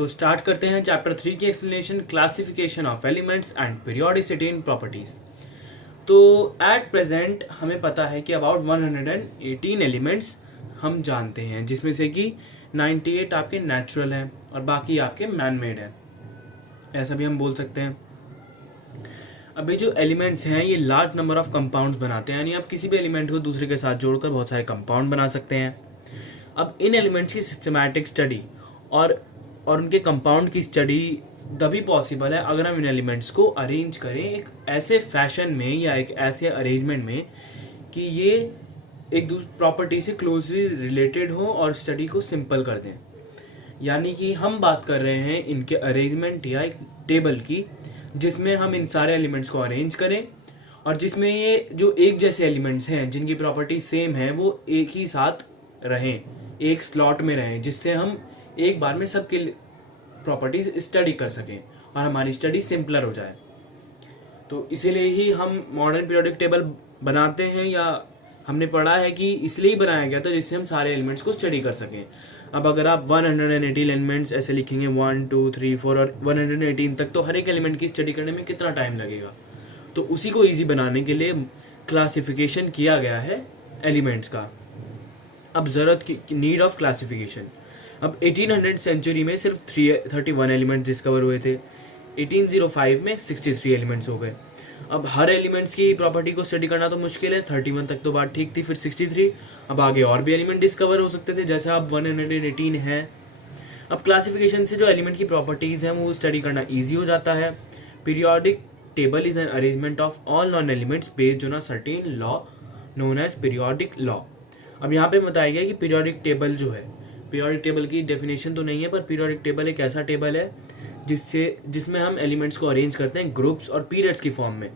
तो स्टार्ट करते हैं चैप्टर 3 की explanation, classification of elements and periodicity in properties. तो एट प्रेजेंट हमें पता है कि अबाउट 118 एलिमेंट्स हम जानते हैं, जिसमें से कि 98 आपके नेचुरल हैं और बाकी आपके मैन मेड हैं, ऐसा भी हम बोल सकते हैं। अभी जो एलिमेंट्स हैं ये लार्ज नंबर ऑफ कंपाउंड्स बनाते हैं, यानी आप किसी भी एलिमेंट को दूसरे के साथ जोड़कर बहुत सारे कंपाउंड बना सकते हैं। अब इन एलिमेंट्स की सिस्टमैटिक स्टडी और उनके कंपाउंड की स्टडी तभी पॉसिबल है अगर हम इन एलिमेंट्स को अरेंज करें एक ऐसे फैशन में या एक ऐसे अरेंजमेंट में कि ये एक दूसरी प्रॉपर्टी से क्लोजली रिलेटेड हो और स्टडी को सिंपल कर दें। यानी कि हम बात कर रहे हैं इनके अरेंजमेंट या एक टेबल की, जिसमें हम इन सारे एलिमेंट्स को अरेंज करें और जिसमें ये जो एक जैसे एलिमेंट्स हैं जिनकी प्रॉपर्टी सेम है वो एक ही साथ रहें, एक स्लॉट में रहें, जिससे हम एक बार में सबके प्रॉपर्टीज स्टडी कर सकें और हमारी स्टडी सिंपलर हो जाए। तो इसीलिए ही हम मॉडर्न पीरियोडिक टेबल बनाते हैं, या हमने पढ़ा है कि इसलिए ही बनाया गया था जिससे हम सारे एलिमेंट्स को स्टडी कर सकें। अब अगर आप 180 एलिमेंट्स ऐसे लिखेंगे 1 2 3 4 और 118 तक, तो हर एक एलिमेंट की स्टडी करने में कितना टाइम लगेगा। तो उसी को ईजी बनाने के लिए क्लासिफिकेशन किया गया है एलिमेंट्स का। अब ज़रूरत की नीड ऑफ क्लासिफिकेशन। अब 1800 सेंचुरी में सिर्फ 31 एलिमेंट्स डिस्कवर हुए थे, 1805 में 63 एलिमेंट्स हो गए। अब हर एलिमेंट्स की प्रॉपर्टी को स्टडी करना तो मुश्किल है, 31 तक तो बात ठीक थी, फिर 63, अब आगे और भी एलिमेंट डिस्कवर हो सकते थे, जैसे अब 118 है। अब क्लासिफिकेशन से जो एलिमेंट की प्रॉपर्टीज़ हैं वो स्टडी करना ईजी हो जाता है। Periodic table is an arrangement of all known elements based on a certain law known as periodic law. अब यहाँ पे बताया गया कि पीरियोडिक टेबल जो है, पीरियोडिक टेबल की डेफिनेशन तो नहीं है, पर पीरियोडिक टेबल एक ऐसा टेबल है जिसमें हम एलिमेंट्स को अरेंज करते हैं ग्रुप्स और पीरियड्स की फॉर्म में,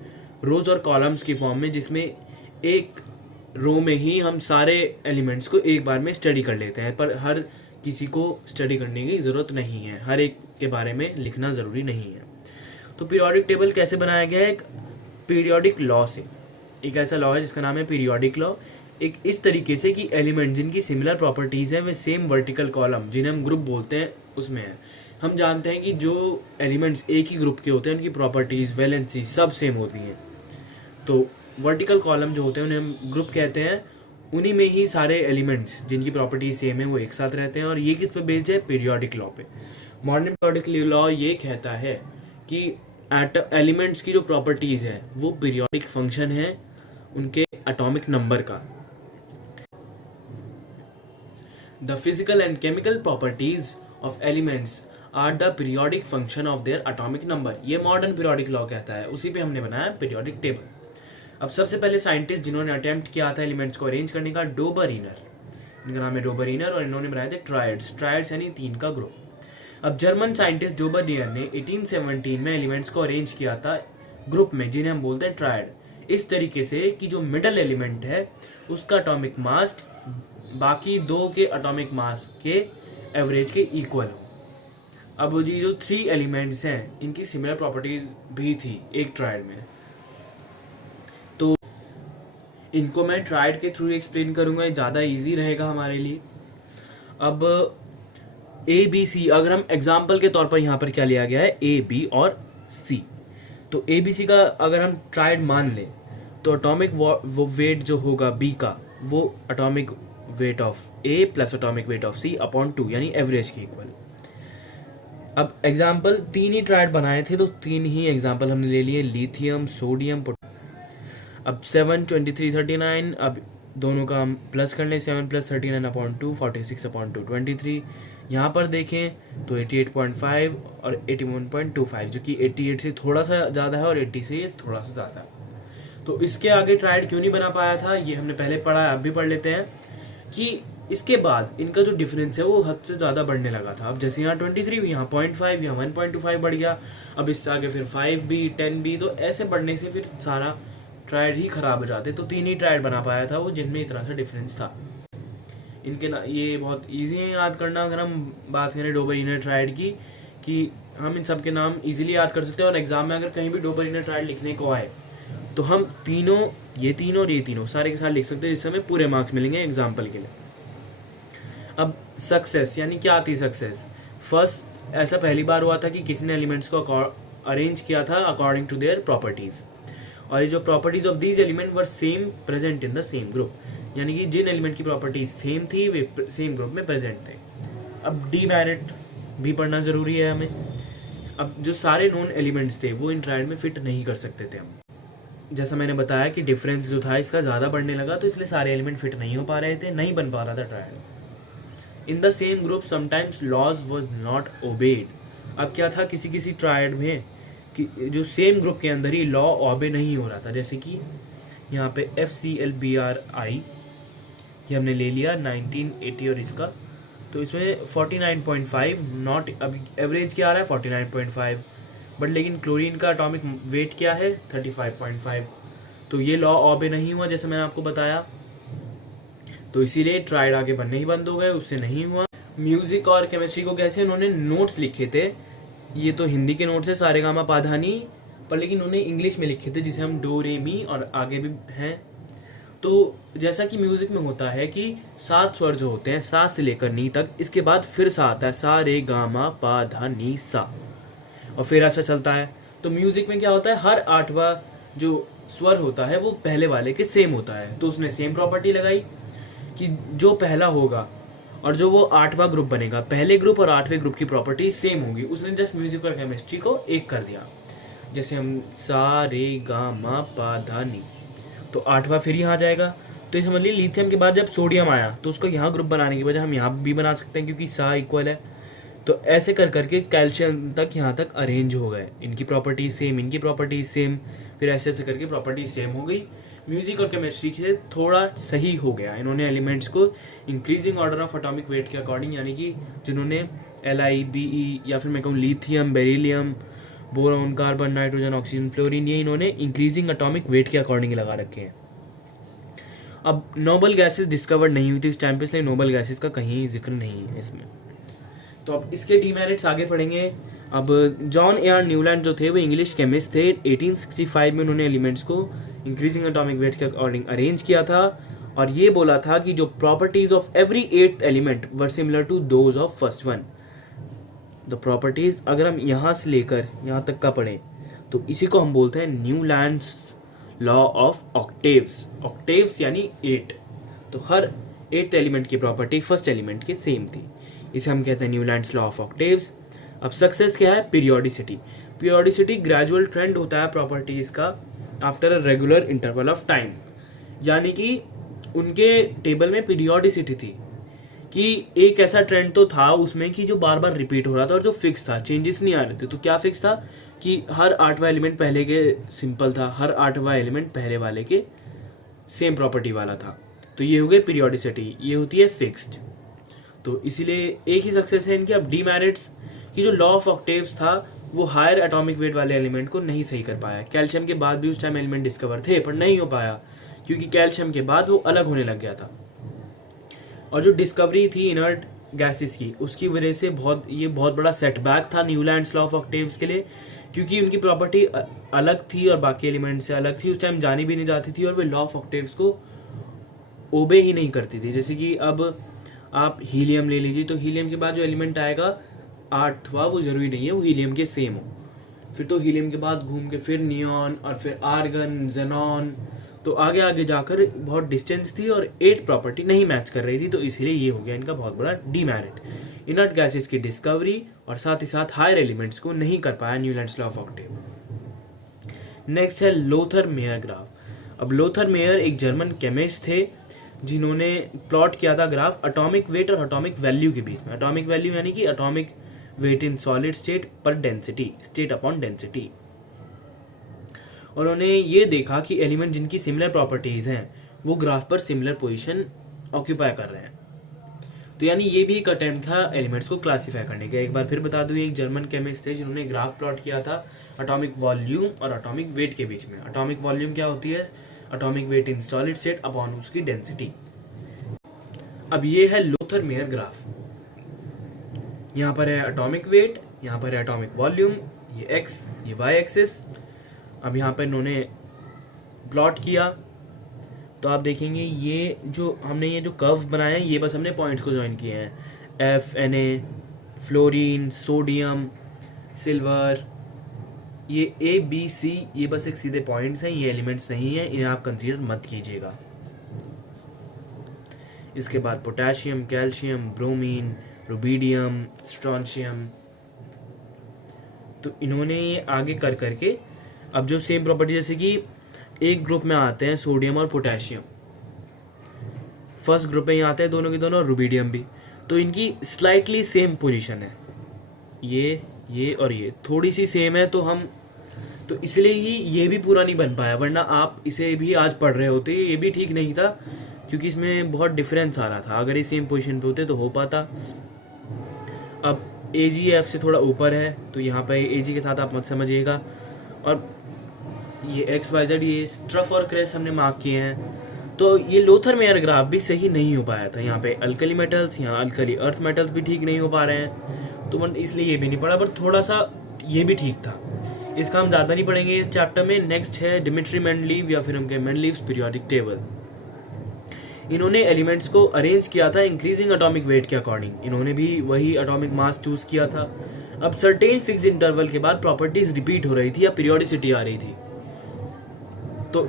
रोज और कॉलम्स की फॉर्म में, जिसमें एक रो में ही हम सारे एलिमेंट्स को एक बार में स्टडी कर लेते हैं। पर हर किसी को स्टडी करने की ज़रूरत नहीं है, हर एक के बारे में लिखना ज़रूरी नहीं है। तो पीरियोडिक टेबल कैसे बनाया गया है? एक पीरियोडिक लॉ से। एक ऐसा लॉ है जिसका नाम है पीरियोडिक लॉ। एक इस तरीके से कि एलिमेंट जिनकी सिमिलर प्रॉपर्टीज़ हैं वे सेम वर्टिकल कॉलम, जिन्हें हम ग्रुप बोलते हैं, उसमें है। हम जानते हैं कि जो एलिमेंट्स एक ही ग्रुप के होते हैं उनकी प्रॉपर्टीज़, वैलेंसी सब सेम होती हैं। तो वर्टिकल कॉलम जो होते हैं उन्हें हम ग्रुप कहते हैं। उन्हीं में ही सारे एलिमेंट्स जिनकी प्रॉपर्टीज सेम है वो एक साथ रहते हैं, और ये किस पे बेस्ड है? पीरियोडिक लॉ पे। मॉडर्न पीरियोडिक लॉ ये कहता है कि एलिमेंट्स की जो प्रॉपर्टीज़ है वो पीरियोडिक फंक्शन है उनके एटॉमिक नंबर का। The physical and chemical properties of elements are the periodic function of their atomic number। ये मॉडर्न पीरियोडिक लॉ कहता है, उसी पे हमने बनाया पीरियोडिक टेबल। अब सबसे पहले साइंटिस्ट जिन्होंने अटेम्प्ट किया था एलिमेंट्स को अरेंज करने का, डोबरिनर, इनका नाम है डोबरिनर, और इन्होंने बनाए थे ट्रायड्स यानी 3 का ग्रुप। अब जर्मन साइंटिस्ट डोबरिनर ने 1817 में एलिमेंट्स को अरेंज किया था ग्रुप में, जिन्हें हम बोलते हैं ट्रायड, इस तरीके से कि जो मिडल एलिमेंट है उसका एटॉमिक मास बाकी 2 के एटॉमिक मास के एवरेज के इक्वल हो। अब ये जो 3 एलिमेंट्स हैं इनकी सिमिलर प्रॉपर्टीज भी थी एक ट्रायड में, तो इनको मैं ट्रायड के थ्रू एक्सप्लेन करूंगा, ज़्यादा इजी रहेगा हमारे लिए। अब ABC, अगर हम एग्जाम्पल के तौर पर यहाँ पर क्या लिया गया है, A, B और C। तो ABC का अगर हम ट्रायड मान लें तो एटॉमिक वेट जो होगा B का, वो atomic weight of A plus atomic weight of C upon 2, यानी एवरेज के इक्वल। अब एग्जाम्पल 3 ही ट्रायड बनाए थे, तो 3 ही एग्जाम्पल हमने ले लिए, लिथियम, सोडियम, अब 7, 23, 39, अब दोनों का हम प्लस कर लें, 7 + 39 अपॉन 2, 46 अपॉन 2, 23। यहाँ पर देखें तो 88.5 और 81.25, जो कि 88 से थोड़ा सा ज़्यादा है और 80 से ये थोड़ा सा ज़्यादा है। तो इसके आगे ट्रायड क्यों नहीं बना पाया था, ये हमने पहले पढ़ा है, अब भी पढ़ लेते हैं कि इसके बाद इनका जो डिफरेंस है वो हद से ज़्यादा बढ़ने लगा था। अब जैसे यहाँ 23, यहाँ 0.5, यहाँ 1.25 बढ़ गया, अब इससे आगे फिर 5B, 10B, तो ऐसे बढ़ने से फिर सारा ट्रायड ही खराब हो जाते। तो 3 ही ट्रायड बना पाया था वो जिनमें इतना सा डिफरेंस था। इनके ना ये बहुत ईजी है याद करना। अगर हम बात करें डोबरिनर ट्रायड की, कि हम इन सब के नाम ईजिली याद कर सकते हैं, और एग्जाम में अगर कहीं भी डोबरिनर ट्रायड लिखने को आए तो हम ये तीनों और ये तीनों सारे के साथ लिख सकते हैं, जिससे हमें पूरे मार्क्स मिलेंगे एग्जाम्पल के लिए। अब सक्सेस, यानी क्या आती है सक्सेस? फर्स्ट ऐसा पहली बार हुआ था कि किसी ने एलिमेंट्स को अरेंज किया था अकॉर्डिंग टू देयर प्रॉपर्टीज़, और ये जो properties of these element were same present in the same group, यानी कि जिन एलिमेंट की प्रॉपर्टीज सेम थी वे सेम ग्रुप में प्रेजेंट थे। अब डीमेरिट भी पढ़ना ज़रूरी है हमें। अब जो सारे नोन एलिमेंट्स थे वो इन ट्रायड में फिट नहीं कर सकते थे हम, जैसा मैंने बताया कि डिफरेंस जो था इसका ज़्यादा बढ़ने लगा, तो इसलिए सारे एलिमेंट फिट नहीं हो पा रहे थे, नहीं बन पा रहा था triad. In the same group sometimes laws was not obeyed. अब क्या था, किसी किसी ट्रायड में कि जो सेम ग्रुप के अंदर ही लॉ ओबे नहीं हो रहा था, जैसे कि यहाँ पे FCLBRI ये हमने ले लिया 1980 और इसका, तो इसमें 49.5 नॉट, अब एवरेज क्या आ रहा है 49.5, बट लेकिन क्लोरीन का एटॉमिक वेट क्या है 35.5, तो ये लॉ ओबे नहीं हुआ जैसे मैंने आपको बताया, तो इसीलिए ट्राइड आगे बनने ही बंद हो गए, उससे नहीं हुआ। म्यूजिक और केमिस्ट्री को कैसे उन्होंने नोट्स लिखे थे, ये तो हिंदी के नोट्स है सारेगामा पाधानी, पर लेकिन उन्हें इंग्लिश में लिखे थे जिसे हम डो रे मी और आगे भी हैं। तो जैसा कि म्यूजिक में होता है कि 7 स्वर जो होते हैं सा से लेकर नी तक, इसके बाद फिर सा आता है सा रे गामा पा धा नी सा, और फिर ऐसा चलता है। तो म्यूजिक में क्या होता है, हर 8वां जो स्वर होता है वो पहले वाले के सेम होता है, तो उसने सेम प्रॉपर्टी लगाई कि जो पहला होगा और जो वो 8वां ग्रुप बनेगा, पहले ग्रुप और 8वें ग्रुप की प्रॉपर्टी सेम होगी, उसने जस्ट म्यूजिक और केमिस्ट्री को एक कर दिया। जैसे हम सा रे गा मा पा धा नी, तो 8वां फिर यहाँ जाएगा, तो ये समझ लीजिए लिथियम के बाद जब सोडियम आया तो उसको यहाँ ग्रुप बनाने की बजाय हम यहाँ भी बना सकते हैं क्योंकि सा इक्वल है। तो ऐसे कर करके कैल्शियम तक यहाँ तक अरेंज हो गए, इनकी प्रॉपर्टी सेम, इनकी प्रॉपर्टी सेम, फिर ऐसे ऐसे करके प्रॉपर्टी सेम हो गई। म्यूजिक और केमिस्ट्री से थोड़ा सही हो गया, इन्होंने एलिमेंट्स को increasing order of atomic weight के अकॉर्डिंग, यानी कि जिन्होंने LiBe या फिर मैं कहूँ lithium, beryllium, boron, carbon, nitrogen, oxygen, fluorine, ये इन्होंने इंक्रीजिंग एटॉमिक वेट के अकॉर्डिंग लगा रखे हैं। अब नोबल गैसेस डिस्कवर्ड नहीं हुई थी इस टाइम पे, इसलिए नोबल गैसेस का कहीं जिक्र नहीं है इसमें। तो अब इसके डीमेरिट्स आगे पढ़ेंगे। अब जॉन A.R. न्यूलैंड जो थे वो इंग्लिश केमिस्ट थे, 1865 में उन्होंने एलिमेंट्स को इंक्रीजिंग एटॉमिक वेट्स के अकॉर्डिंग अरेंज किया था, और ये बोला था कि जो properties of every 8th element were similar to those of first one. The properties अगर हम यहाँ से लेकर यहाँ तक का पढ़ें तो इसी को हम बोलते हैं Newlands law of octaves. Octaves यानी 8, तो हर 8th एलिमेंट की प्रॉपर्टी फर्स्ट एलिमेंट की सेम थी, इसे हम कहते हैं न्यूलैंड्स लॉ ऑफ ऑक्टेव्स। अब सक्सेस क्या है, पीरियोडिसिटी। पीरियोडिसिटी ग्रेजुअल ट्रेंड होता है प्रॉपर्टीज का after a regular interval of time, यानी कि उनके टेबल में पीरियोडिसिटी थी कि एक ऐसा ट्रेंड तो था उसमें कि जो बार बार रिपीट हो रहा था और जो फिक्स था, चेंजेस नहीं आ रहे थे। तो क्या फिक्स था कि हर 8वां एलिमेंट पहले के सिंपल था, हर 8वां एलिमेंट पहले वाले के सेम प्रॉपर्टी वाला था, तो ये हो गई पीरियोडिसिटी, ये होती है फिक्स्ड। तो इसीलिए एक ही सक्सेस है इनकी। अब डीमेरिट्स कि जो लॉ ऑफ ऑक्टेव्स था वो हायर एटॉमिक वेट वाले एलिमेंट को नहीं सही कर पाया। कैल्शियम के बाद भी उस टाइम एलिमेंट डिस्कवर थे पर नहीं हो पाया क्योंकि कैल्शियम के बाद वो अलग होने लग गया था, और जो डिस्कवरी थी इनर्ट गैसेस की उसकी वजह से बहुत बड़ा सेटबैक था न्यूलैंड्स लॉ ऑफ ऑक्टेव्स के लिए, क्योंकि उनकी प्रॉपर्टी अलग थी और बाकी एलिमेंट से अलग थी, उस टाइम जानी भी नहीं जाती थी और वे लॉ ऑफ ऑक्टेव्स को ओबे ही नहीं करती थी। जैसे कि अब आप हीलियम ले लीजिए, तो हीलियम के बाद जो एलिमेंट आएगा 8वां वो जरूरी नहीं है वो हीलियम के सेम हो, फिर तो हीलियम के बाद घूम के फिर नियॉन और फिर आर्गन, जेनॉन, तो आगे आगे जाकर बहुत डिस्टेंस थी और 8 प्रॉपर्टी नहीं मैच कर रही थी, तो इसीलिए ये हो गया इनका बहुत बड़ा डीमेरिट। इनर्ट गैसेस की डिस्कवरी और साथ ही साथ हायर एलिमेंट्स को नहीं कर पाया Newlands law of Octave. Next है लोथर मेयर ग्राफ। अब लोथर मेयर एक जर्मन केमिस्ट थे जिन्होंने प्लॉट किया था ग्राफ एटॉमिक वेट और एटॉमिक वैल्यू के बीच में। एटॉमिक वैल्यू यानी कि atomic weight in solid state पर डेंसिटी, स्टेट अपॉन डेंसिटी। और उन्होंने ये देखा कि एलिमेंट जिनकी सिमिलर प्रॉपर्टीज हैं वो ग्राफ पर सिमिलर पोजीशन ऑक्यूपाई कर रहे हैं। तो यानी ये भी एक अटेम्प्ट था एलिमेंट्स को क्लासिफाई करने का। एक बार फिर बता दूं, एक जर्मन केमिस्ट थे जिन्होंने ग्राफ प्लॉट किया था एटॉमिक वॉल्यूम और एटॉमिक वेट के बीच में। एटॉमिक वॉल्यूम क्या होती है, atomic weight in solid state upon उसकी डेंसिटी। अब ये है लोथर मेयर ग्राफ। यहाँ पर है एटॉमिक वेट, यहाँ पर है एटॉमिक वॉल्यूम, ये x, ये y एक्सिस। अब यहाँ पर इन्होंने प्लॉट किया तो आप देखेंगे ये जो हमने ये जो कर्व बनाए हैं ये बस हमने पॉइंट्स को ज्वाइन किए हैं, F, Na, fluorine, sodium, silver, ये ए बी सी ये बस एक सीधे पॉइंट्स हैं, ये एलिमेंट्स नहीं हैं, इन्हें आप कंसीडर मत कीजिएगा। इसके बाद potassium, calcium, bromine, rubidium, strontium. तो इन्होंने ये आगे कर करके अब जो सेम प्रॉपर्टी, जैसे कि एक ग्रुप में आते हैं सोडियम और पोटेशियम, फर्स्ट ग्रुप में ये आते हैं दोनों के दोनों, और रुबीडियम भी, तो इनकी स्लाइटली सेम पोजीशन है, ये और ये थोड़ी सी सेम है, तो इसलिए ही ये भी पूरा नहीं बन पाया, वरना आप इसे भी आज पढ़ रहे होते, ये भी ठीक नहीं था क्योंकि इसमें बहुत डिफरेंस आ रहा था। अगर ये सेम पोजीशन पे होते तो हो पाता। अब AgF से थोड़ा ऊपर है, तो यहाँ पे Ag के साथ आप मत समझिएगा। और ये XYZ, ये ट्रफ और क्रेस हमने मार्क किए हैं। तो ये लोथर मेयर ग्राफ भी सही नहीं हो पाया था, यहाँ पे अल्कली मेटल्स, यहाँ अल्कली अर्थ मेटल्स भी ठीक नहीं हो पा रहे हैं, तो इसलिए ये भी नहीं पढ़ा, पर थोड़ा सा ये भी ठीक था। इसका हम ज़्यादा नहीं पढ़ेंगे इस चैप्टर में। नेक्स्ट है डिमिट्री मेंडलीव, या फिर हम कहें मेंडलीव्स पीरियोडिक टेबल। इन्होंने एलिमेंट्स को अरेंज किया था इंक्रीजिंग एटॉमिक वेट के अकॉर्डिंग, इन्होंने भी वही एटॉमिक मास चूज किया था। अब सर्टेन फिक्स इंटरवल के बाद प्रॉपर्टीज रिपीट हो रही थी या पीरियोडिसिटी आ रही थी, तो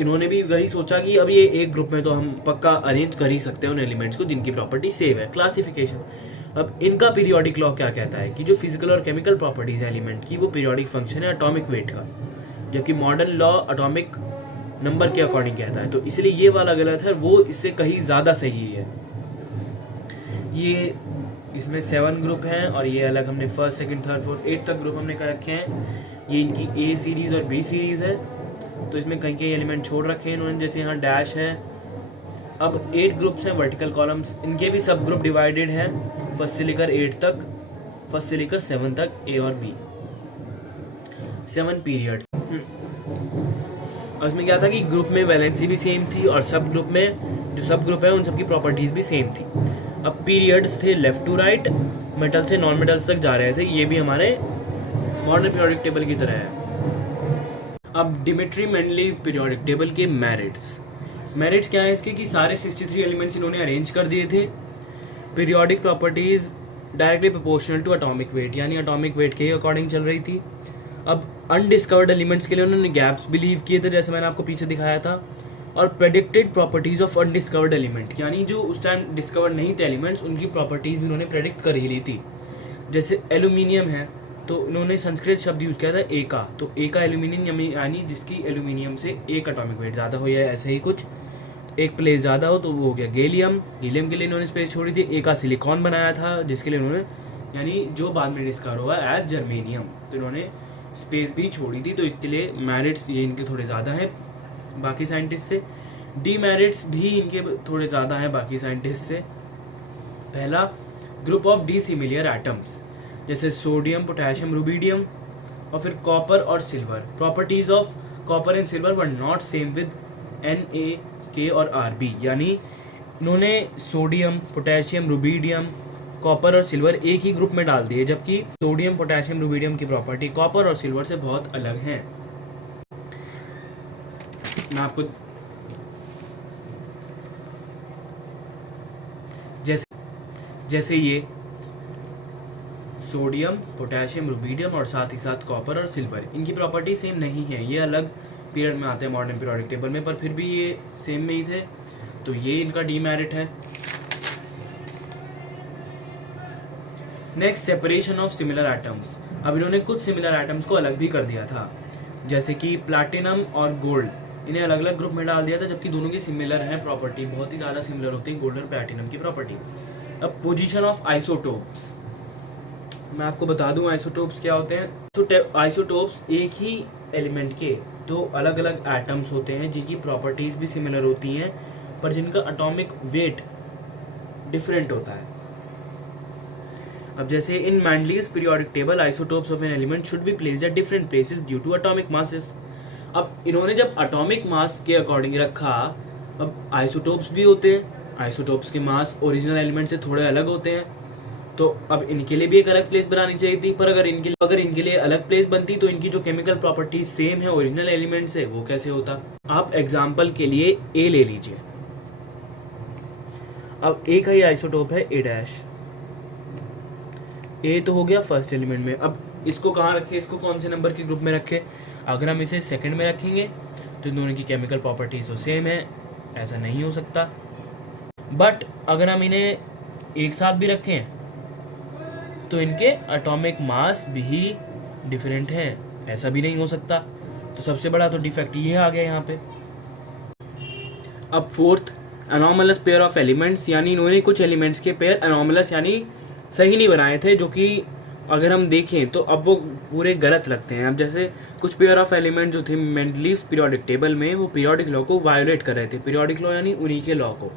इन्होंने भी वही सोचा कि अब ये एक ग्रुप में तो हम पक्का अरेंज कर ही सकते हैं उन एलिमेंट्स को जिनकी प्रॉपर्टी सेम है। क्लासिफिकेशन, अब इनका पीरियोडिक लॉ क्या कहता है कि जो फिजिकल और केमिकल प्रॉपर्टीज है एलिमेंट की, वो पीरियोडिक फंक्शन है एटॉमिक वेट का, जबकि मॉडर्न लॉ एटॉमिक नंबर के अकॉर्डिंग कहता है, तो इसलिए ये वाला गलत है, वो इससे कहीं ज़्यादा सही है। ये इसमें 7 ग्रुप हैं और ये अलग हमने फर्स्ट, सेकंड, थर्ड, फोर्थ, 8 तक ग्रुप हमने कर रखे हैं। ये इनकी A सीरीज़ और B सीरीज़ है, तो इसमें कहीं कहीं एलिमेंट छोड़ रखे हैं इन्होंने, जैसे यहाँ डैश है। अब 8 ग्रुप्स हैं वर्टिकल कॉलम्स, इनके भी सब ग्रुप डिवाइडेड हैं, फर्स्ट से लेकर 8 तक, फर्स्ट से लेकर 7 तक A और B, 7 पीरियड्स। और इसमें क्या था कि ग्रुप में वैलेंसी भी सेम थी, और सब ग्रुप में जो सब ग्रुप है उन सबकी प्रॉपर्टीज भी सेम थी। अब पीरियड्स थे लेफ्ट टू राइट, मेटल से नॉन मेटल्स तक जा रहे थे, ये भी हमारे मॉडर्न पीरियोडिक टेबल की तरह है। अब डिमिट्री मेंडलीव पीरियोडिक टेबल के मेरिट्स क्या है इसके कि सारे 63 एलिमेंट्स इन्होंने अरेंज कर दिए थे। Periodic properties directly proportional to atomic weight, यानी एटॉमिक वेट के अकॉर्डिंग चल रही थी। अब अनडिस्कवर्ड एलिमेंट्स के लिए उन्होंने गैप्स बिलीव किए थे, जैसे मैंने आपको पीछे दिखाया था। और predicted properties of undiscovered element, यानी जो उस टाइम डिस्कवर नहीं थे एलिमेंट्स, उनकी प्रॉपर्टीज भी उन्होंने प्रेडिक्ट कर ही ली थी। जैसे एल्यूमिनियम है, तो उन्होंने संस्कृत शब्द यूज किया था एका, तो एका एल्यूमिनियम, यानी जिसकी एल्यूमिनियम से एक एटॉमिक वेट ज़्यादा हो, या ऐसे ही कुछ एक प्लेस ज़्यादा हो, तो वो हो गया गैलियम। गैलियम के लिए इन्होंने स्पेस छोड़ी थी। एका सिलिकॉन बनाया था, जिसके लिए उन्होंने, यानी जो बाद में डिस्कवर हुआ एज जर्मेनियम, तो इन्होंने स्पेस भी छोड़ी थी, तो इसके लिए मेरिट्स ये इनके थोड़े ज़्यादा हैं बाकी साइंटिस्ट से। डीमेरिट्स भी इनके थोड़े ज़्यादा हैं बाकी साइंटिस्ट से। पहला, ग्रुप ऑफ डिसिमिलर एटम्स, जैसे सोडियम, पोटेशियम, रुबीडियम, और फिर कॉपर और silver. Properties of copper and silver were not same with Na, K और Rb, यानी इन्होंने सोडियम, पोटेशियम, रुबीडियम, कॉपर और सिल्वर एक ही ग्रुप में डाल दिए, जबकि सोडियम, पोटेशियम, रुबीडियम की प्रॉपर्टी कॉपर और सिल्वर से बहुत अलग हैं। मैं आपको जैसे ये सोडियम, पोटेशियम, रुबीडियम और साथ ही साथ कॉपर और सिल्वर, इनकी प्रॉपर्टी सेम नहीं है। ये अलग पीरियड में आते हैं मॉडर्न पीरियोडिक टेबल में, पर फिर भी ये सेम में ही थे, तो ये इनका डीमेरिट है। Next, separation of similar atoms. अब इन्होंने कुछ सिमिलर एटम्स को अलग भी कर दिया था, जैसे कि प्लैटिनम और गोल्ड, इन्हें अलग अलग ग्रुप में डाल दिया था, जबकि दोनों की सिमिलर है प्रॉपर्टी, बहुत ही ज़्यादा सिमिलर होती है गोल्ड और प्लैटिनम की प्रॉपर्टीज। अब पोजीशन ऑफ आइसोटोप्स, मैं आपको बता दूं आइसोटोप्स क्या होते हैं। आइसोटोप्स एक ही एलिमेंट के दो अलग अलग एटम्स होते हैं जिनकी प्रॉपर्टीज भी सिमिलर होती हैं, पर जिनका एटॉमिक वेट डिफरेंट होता है। अब जैसे in Mendeleev's periodic table, isotopes of an element should be placed at different places due to atomic masses. अब इन्होंने जब एटॉमिक मास के अकॉर्डिंग रखा, अब आइसोटोप्स भी होते हैं, आइसोटोप्स के मास ओरिजिनल एलिमेंट से थोड़े अलग होते हैं, तो अब इनके लिए भी एक अलग प्लेस बनानी चाहिए थी। पर अगर इनके लिए अलग प्लेस बनती तो इनकी जो केमिकल प्रॉपर्टीज सेम है ओरिजिनल एलिमेंट से, वो कैसे होता। आप एग्जाम्पल के लिए ए ले लीजिए। अब ए का ही आइसोटोप है A डैश, ए तो हो गया फर्स्ट एलिमेंट में। अब इसको कहाँ रखें, इसको कौन से नंबर के ग्रुप में रखें? अगर हम इसे सेकंड में रखेंगे तो इन दोनों की केमिकल प्रॉपर्टीज तो सेम है, ऐसा नहीं हो सकता। बट अगर हम इन्हें एक साथ भी रखें तो इनके एटॉमिक मास भी डिफरेंट हैं, ऐसा भी नहीं हो सकता। तो सबसे बड़ा तो डिफेक्ट ये आ गया यहाँ पे। अब fourth, anomalous pair of elements, यानी इन्होंने कुछ एलिमेंट्स के पेयर अनोमलस यानी सही नहीं बनाए थे, जो कि अगर हम देखें तो अब वो पूरे गलत लगते हैं। अब जैसे कुछ पेयर ऑफ एलिमेंट जो थे मेंडलीव्स पीरियोडिक टेबल में, वो पीरियोडिक लॉ को वायोलेट कर रहे थे, पीरियोडिक लॉ यानी उन्हीं के लॉ को।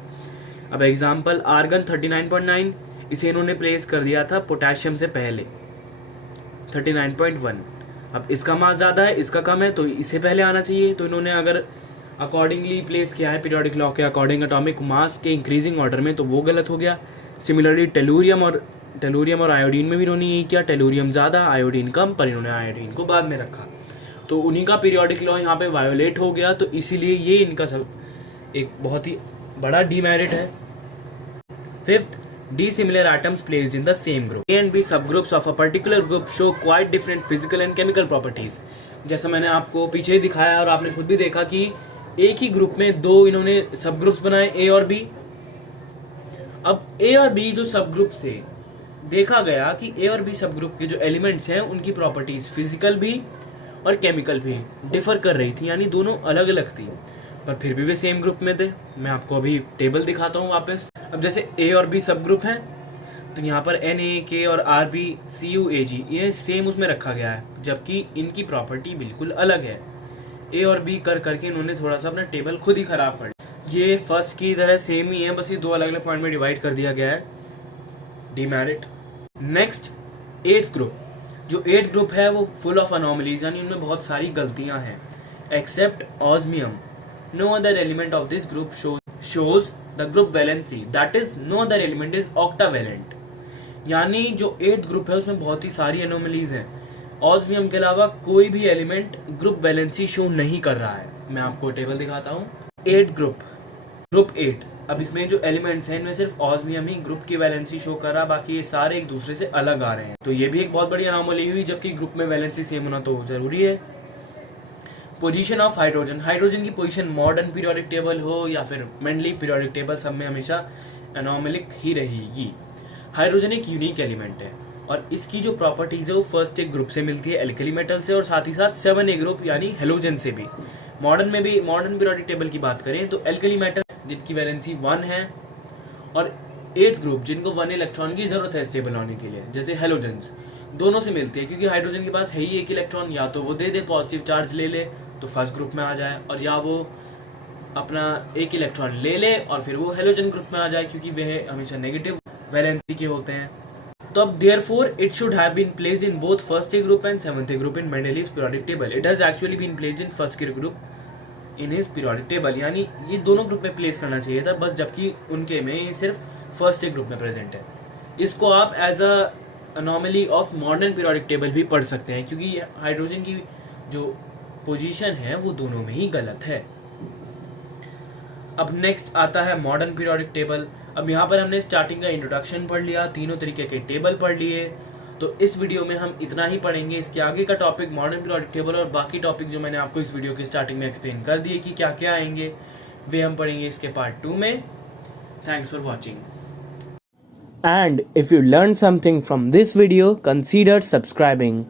अब एग्जांपल आर्गन 39.9, इसे इन्होंने प्लेस कर दिया था पोटेशियम से पहले 39.1। अब इसका मास ज़्यादा है, इसका कम है, तो इसे पहले आना चाहिए। तो इन्होंने अगर अकॉर्डिंगली प्लेस किया है पीरियोडिक लॉ के अकॉर्डिंग एटॉमिक मास के इंक्रीजिंग ऑर्डर में, तो वो गलत हो गया। सिमिलरली टेलूरियम और आयोडीन में भी इन्होंने यही किया, टेलूरियम ज़्यादा आयोडीन कम, पर इन्होंने आयोडीन को बाद में रखा, तो उन्हीं का पीरियोडिक लॉ यहाँ पे वायोलेट हो गया। तो इसीलिए ये इनका सब एक बहुत ही बड़ा डीमेरिट है। Fifth, dissimilar atoms placed in the same group. A and B subgroups of a particular group show quite different physical and chemical properties. जैसा मैंने आपको पीछे ही दिखाया और आपने खुद भी देखा कि एक ही ग्रुप में दो इन्होंने सब ग्रुप्स बनाए, A और B। अब A और B जो सब ग्रुप्स थे, देखा गया कि A और B सब ग्रुप के जो एलिमेंट्स हैं उनकी प्रॉपर्टीज फिजिकल भी और केमिकल भी डिफर कर रही थी, यानी दोनों अलग अलग थी, पर फिर भी वे सेम ग्रुप में थे। मैं आपको अभी टेबल दिखाता हूँ वापस। अब जैसे A और B सब ग्रुप हैं, तो यहाँ पर NaK और RbCuAg ये सेम उसमें रखा गया है, जबकि इनकी प्रॉपर्टी बिल्कुल अलग है। A और B कर करके इन्होंने थोड़ा सा अपना टेबल खुद ही खराब कर लिया। ये फर्स्ट की तरह सेम ही है, बस ये दो अलग अलग पॉइंट में डिवाइड कर दिया गया है, डीमेरिट। Next, eighth group. जो एट्थ ग्रुप है वो फुल ऑफ अनोमलीज, यानी उनमें बहुत सारी गलतियां हैं। Except osmium, no other element of this group shows the group valency, that is no other element is octavalent। यानी जो एट्थ ग्रुप है उसमें बहुत ही सारी एनोमलीज हैं, ऑस्मियम के अलावा कोई भी एलिमेंट ग्रुप वैलेंसी शो नहीं कर रहा है। मैं आपको टेबल दिखाता हूँ। At group 8। अब इसमें जो एलिमेंट्स हैं इनमें सिर्फ ऑस्मियम ही ग्रुप की वैलेंसी शो कर रहा, बाकी ये सारे एक दूसरे से अलग आ रहे हैं। तो ये भी एक बहुत बड़ी अनोमली हुई, जबकि ग्रुप में वैलेंसी सेम होना तो जरूरी है। पोजीशन ऑफ हाइड्रोजन, हाइड्रोजन की पोजीशन मॉडर्न पीरियोडिक टेबल हो या फिर मेंडलीव पीरियोडिक टेबल, सब में हमेशा एनोमलिक ही रहेगी। हाइड्रोजन एक यूनिक एलिमेंट है और इसकी जो प्रॉपर्टीज है वो फर्स्ट एक ग्रुप से मिलती है, एल्कली मेटल से, और साथ ही साथ 7a ग्रुप यानी हेलोजन से भी। मॉडर्न पीरियोडिक टेबल की बात करें तो एल्कली मेटल जिनकी वैलेंसी 1 है, और 8th ग्रुप जिनको 1 इलेक्ट्रॉन की जरूरत है स्टेबल होने के लिए, जैसे हेलोजेंस, दोनों से मिलती है, क्योंकि हाइड्रोजन के पास है ही एक इलेक्ट्रॉन, या तो वो दे दे पॉजिटिव चार्ज ले ले तो फर्स्ट ग्रुप में आ जाए, और या वो अपना एक इलेक्ट्रॉन ले ले और फिर वो हेलोजन ग्रुप में आ जाए, क्योंकि वे हमेशा नेगेटिव वैलेंसी के होते हैं। तो अब therefore it should have been placed in both first A group and 7th group in Mendeleev's periodic table. It has actually been placed in first group in his periodic table, यानी ये दोनों group में place करना चाहिए था बस, जबकि उनके में ये सिर्फ फर्स्ट ए ग्रुप में प्रेजेंट है। इसको आप as a anomaly of modern periodic table भी पढ़ सकते हैं, क्योंकि हाइड्रोजन की जो पोजीशन है वो दोनों में ही गलत है। अब नेक्स्ट आता है मॉडर्न पीरियोडिक टेबल। अब यहाँ पर हमने स्टार्टिंग का इंट्रोडक्शन पढ़ लिया, तीनों तरीके के टेबल पढ़ लिए, तो इस वीडियो में हम इतना ही पढ़ेंगे। इसके आगे का टॉपिक मॉडर्न पीरियोडिक टेबल और बाकी टॉपिक जो मैंने आपको इस वीडियो के स्टार्टिंग में एक्सप्लेन कर दिए कि क्या क्या आएंगे, वे हम पढ़ेंगे इसके पार्ट 2 में। Thanks for watching. And if you learned something from this video, consider subscribing.